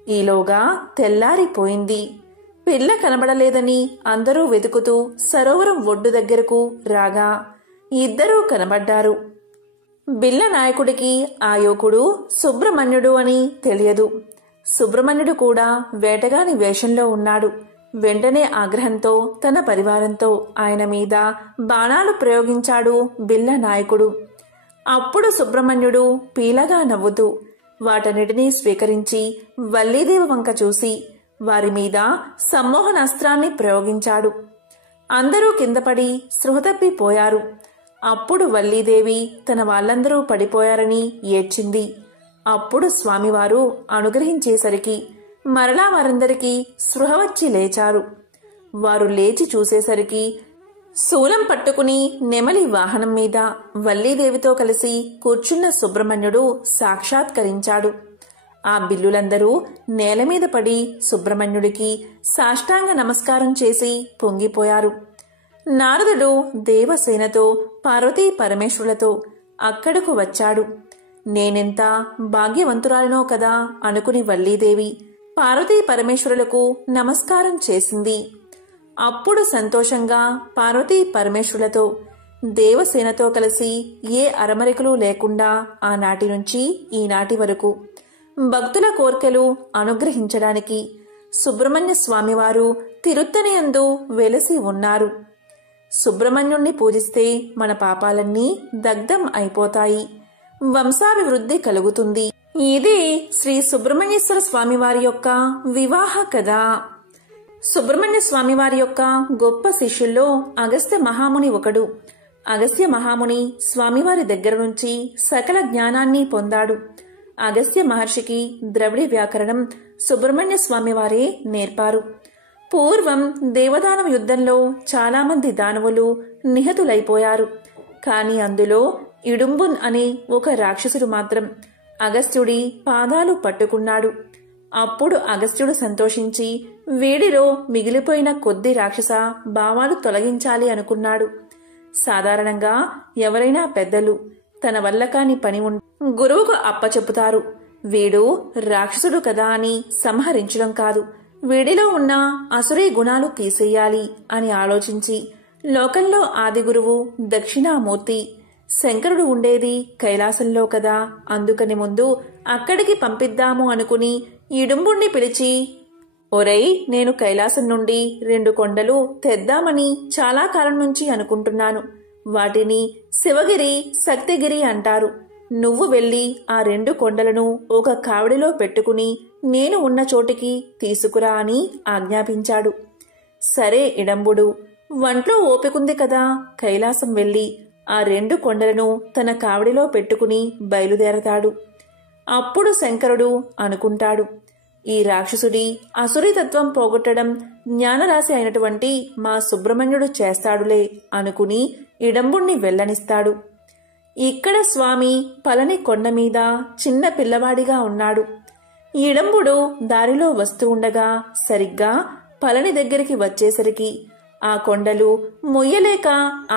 ఈలోగా తెల్లారిపోయింది. పిల్ల కనబడలేదని అందరూ వెతుకుతూ సరోవరం ఒడ్డు దగ్గరకు రాగా ఇద్దరూ కనబడ్డారు. బిల్ల నాయకుడికి ఆ యువకుడు సుబ్రహ్మణ్యుడు అని తెలియదు. సుబ్రహ్మణ్యుడు కూడా వేటగాని వేషంలో ఉన్నాడు. వెంటనే ఆగ్రహంతో తన పరివారంతో ఆయన మీద బాణాలు ప్రయోగించాడు బిల్ల నాయకుడు. అప్పుడు సుబ్రహ్మణ్యుడు పీలగా నవ్వుతూ వాటన్నిటినీ స్వీకరించి వల్లీదేవి వంక చూసి వారి మీద సమ్మోహనాస్త్రాన్ని ప్రయోగించాడు. అందరూ కిందపడి స్పృహతప్పిపోయారు. అప్పుడు వల్లీదేవి తన వాళ్ళందరూ పడిపోయారని ఏడ్చింది. అప్పుడు స్వామివారు అనుగ్రహించేసరికి మరలా వారందరికీ స్పృహ వచ్చి లేచారు. వారు లేచి చూసేసరికి శూలం పట్టుకుని నెమలి వాహనం మీద వల్లీదేవితో కలిసి కూర్చున్న సుబ్రహ్మణ్యుడు సాక్షాత్కరించాడు. ఆ బిల్లులందరూ నేలమీద పడి సుబ్రహ్మణ్యుడికి సాష్టాంగ నమస్కారం చేసి పొంగిపోయారు. నారదుడు దేవసేనతో పార్వతీ పరమేశ్వరులతో అక్కడకు వచ్చాడు. నేనెంత భాగ్యవంతురాలినో కదా అనుకుని వల్లీదేవి పార్వతీ పరమేశ్వరులకు నమస్కారం చేసింది. అప్పుడు సంతోషంగా పార్వతీ పరమేశ్వరులతో దేవసేనతో కలిసి ఏ అరమరికలు లేకుండా ఆనాటి నుంచి ఈనాటి వరకు భక్తుల కోర్కెలు అనుగ్రహించడానికి సుబ్రహ్మణ్య స్వామివారు తిరుత్తనియందు వెలసి ఉన్నారు. సుబ్రహ్మణ్యుణ్ణి పూజిస్తే మన పాపాలన్నీ దగ్ధం అయిపోతాయి, వంశాభివృద్ధి కలుగుతుంది. ఇది శ్రీ సుబ్రహ్మణ్యేశ్వర స్వామివారి యొక్క వివాహ కథ. సుబ్రహ్మణ్య స్వామివారి యొక్క గొప్ప శిష్యుల్లో అగస్త్య మహాముని ఒకడు. అగస్త్య మహాముని స్వామివారి దగ్గర నుంచి సకల జ్ఞానాన్ని పొందాడు. అగస్త్య మహర్షికి ద్రవిడ వ్యాకరణం సుబ్రహ్మణ్య స్వామివారే నేర్పారు. పూర్వం దేవదానవ యుద్ధంలో చాలామంది దానవులు నిహతులైపోయారు. కాని అందులో ఇడుంబున్ అనే ఒక రాక్షసుడు మాత్రం అగస్త్యుడి పాదాలు పట్టుకున్నాడు. అప్పుడు అగస్త్యుడు సంతోషించి వీడిలో మిగిలిపోయిన కొద్ది రాక్షస భావాలు తొలగించాలి అనుకున్నాడు. సాధారణంగా ఎవరైనా పెద్దలు తన వల్ల కాని పని గురువుకు అప్పచెప్పుతారు. వీడు రాక్షసుడు కదా అని సంహరించడం కాదు, వీడిలో ఉన్న అసురీ గుణాలు తీసేయాలి అని ఆలోచించి లోకంలో ఆది గురువు దక్షిణామూర్తి శంకరుడు ఉండేది కైలాసంలో కదా, అందుకని ముందు అక్కడికి పంపిద్దాము అనుకుని ఇడుంబుణ్ణి పిలిచి, ఒరేయ్, నేను కైలాసం నుండి 2 కొండలు తెద్దామని చాలా కాలం నుంచి అనుకుంటున్నాను. వాటిని శివగిరి, శక్తిగిరి అంటారు. నువ్వు వెళ్ళి ఆ 2 కొండలను ఒక కావిడిలో పెట్టుకుని నేను ఉన్న చోటికి తీసుకురా అని ఆజ్ఞాపించాడు. సరే ఇడంబుడు వంట్లో ఓపికంది కదా కైలాసం వెళ్ళి ఆ 2 కొండలను తన కావిడిలో పెట్టుకుని బయలుదేరతాడు. అప్పుడు శంకరుడు అనుకుంటాడు, ఈ రాక్షసుడి అసురీతత్వం పోగొట్టడం జ్ఞానరాశి అయినటువంటి మా సుబ్రహ్మణ్యుడు చేస్తాడులే అనుకుని ఇడంబుణ్ణి వెళ్ళనిస్తాడు. ఇక్కడ స్వామి పళని కొండ మీద చిన్న పిల్లవాడిగా ఉన్నాడు. ఇడంబుడు దారిలో వస్తూ ఉండగా సరిగ్గా పళని దగ్గరికి వచ్చేసరికి ఆ కొండలు మొయ్యలేక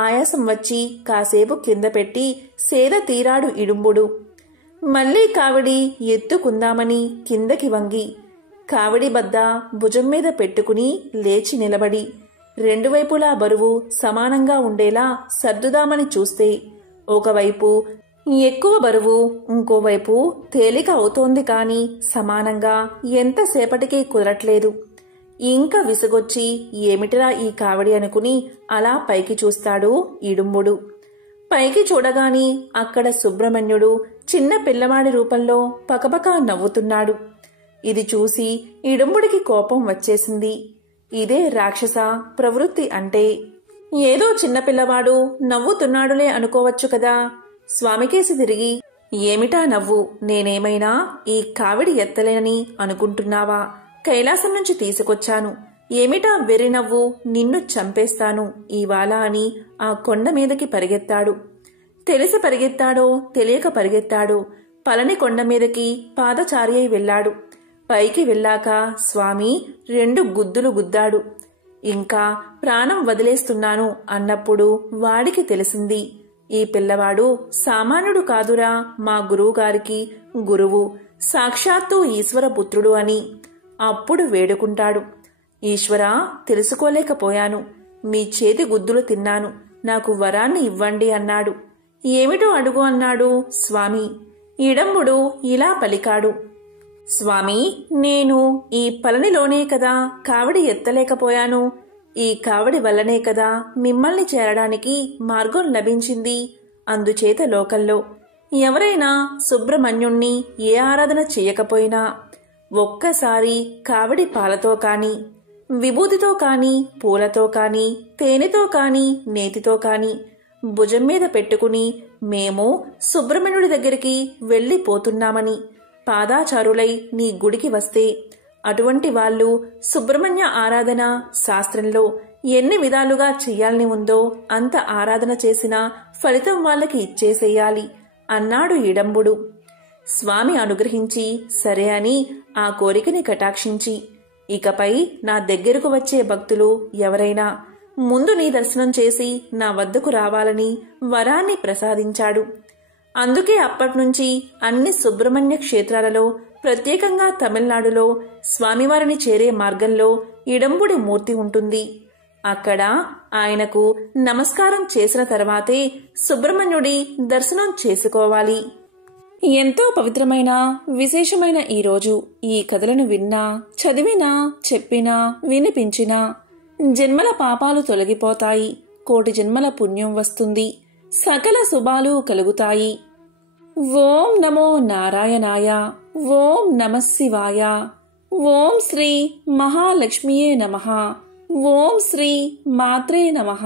ఆయాసం వచ్చి కాసేపు కింద పెట్టి సేద తీరాడు ఇడుంబుడు. మళ్లీ కావిడి ఎత్తుకుందామని కిందకి వంగి కావిడి బద్ద భుజం మీద పెట్టుకుని లేచి నిలబడి 2 వైపులా బరువు సమానంగా ఉండేలా సర్దుదామని చూస్తే ఒకవైపు ఎక్కువ బరువు ఇంకోవైపు తేలిక అవుతోంది కాని సమానంగా ఎంతసేపటికి కుదరట్లేదు. ఇంకా విసుగొచ్చి ఏమిటిరా ఈ కావిడి అనుకుని అలా పైకి చూస్తాడు ఇడుంబుడు. పైకి చూడగాని అక్కడ సుబ్రహ్మణ్యుడు చిన్న పిల్లవాడి రూపంలో పకపకా నవ్వుతున్నాడు. ఇది చూసి ఇడుంబుడికి కోపం వచ్చేసింది. ఇదే రాక్షస ప్రవృత్తి అంటే. ఏదో చిన్నపిల్లవాడు నవ్వుతున్నాడులే అనుకోవచ్చు కదా. స్వామికేసి తిరిగి, ఏమిటా నవ్వు? నేనేమైనా ఈ కావిడి ఎత్తలేనని అనుకుంటున్నావా? కైలాసం నుంచి తీసుకొచ్చాను. ఏమిటా వెర్రి నవ్వు? నిన్ను చంపేస్తాను ఇవాళ అని ఆ కొండ మీదకి పరిగెత్తాడు. తెలిసి పరిగెత్తాడో తెలియక పరిగెత్తాడో పళని కొండ మీదకి పాదచారి అయి వెళ్లాడు. పైకి వెళ్ళాక స్వామి 2 గుద్దులు గుద్దాడు. ఇంకా ప్రాణం వదిలేస్తున్నాను అన్నప్పుడు వాడికి తెలిసింది, ఈ పిల్లవాడు సామాన్యుడు కాదురా, మా గురువుగారికి గురువు, సాక్షాత్తు ఈశ్వరపుత్రుడు అని. అప్పుడు వేడుకుంటాడు, ఈశ్వరా, తెలుసుకోలేకపోయాను. మీ చేతి గుద్దులు తిన్నాను. నాకు వరాన్ని ఇవ్వండి అన్నాడు. ఏమిటో అడుగు అన్నాడు స్వామి. ఇడంబుడు ఇలా పలికాడు, స్వామి, నేను ఈ పళనిలోనే కదా కావిడి ఎత్తలేకపోయాను. ఈ కావిడి వల్లనే కదా మిమ్మల్ని చేరడానికి మార్గం లభించింది. అందుచేత లోకంలో ఎవరైనా సుబ్రహ్మణ్యుణ్ణి ఏ ఆరాధన చెయ్యకపోయినా ఒక్కసారి కావిడి పాలతో కాని, విభూతితో కాని, పూలతో కాని, తేనెతో కాని, నేతితో కాని భుజం మీద పెట్టుకుని మేము సుబ్రహ్మణ్యుడి దగ్గరికి వెళ్ళిపోతున్నామని పాదాచారులై నీ గుడికి వస్తే అటువంటి వాళ్ళు సుబ్రహ్మణ్య ఆరాధన శాస్త్రంలో ఎన్ని విధాలుగా చెయ్యాలని ఉందో అంత ఆరాధన చేసినా ఫలితం వాళ్ళకి ఇచ్చేసేయాలి అన్నాడు ఇడంబుడు. స్వామి అనుగ్రహించి సరే అని ఆ కోరికని కటాక్షించి, ఇకపై నా దగ్గరకు వచ్చే భక్తులు ఎవరైనా ముందు నీ దర్శనం చేసి నా వద్దకు రావాలని వరాన్ని ప్రసాదించాడు. అందుకే అప్పట్నుంచి అన్ని సుబ్రహ్మణ్య క్షేత్రాలలో, ప్రత్యేకంగా తమిళనాడులో స్వామివారిని చేరే మార్గంలో ఇడంబుడి మూర్తి ఉంటుంది. అక్కడ ఆయనకు నమస్కారం చేసిన తర్వాతే సుబ్రహ్మణ్యుడి దర్శనం చేసుకోవాలి. ఎంతో పవిత్రమైన విశేషమైన ఈరోజు ఈ కథలను విన్నా, చదివినా, చెప్పినా, వినిపించినా జన్మల పాపాలు తొలగిపోతాయి. 1,000,000 జన్మల పుణ్యం వస్తుంది. సకల శుభాలు కలుగుతాయి. ఓం నమో నారాయణాయ. ఓం నమః శివాయ. ఓం శ్రీ మహాలక్ష్మియే నమః. ఓం శ్రీ మాత్రే నమః.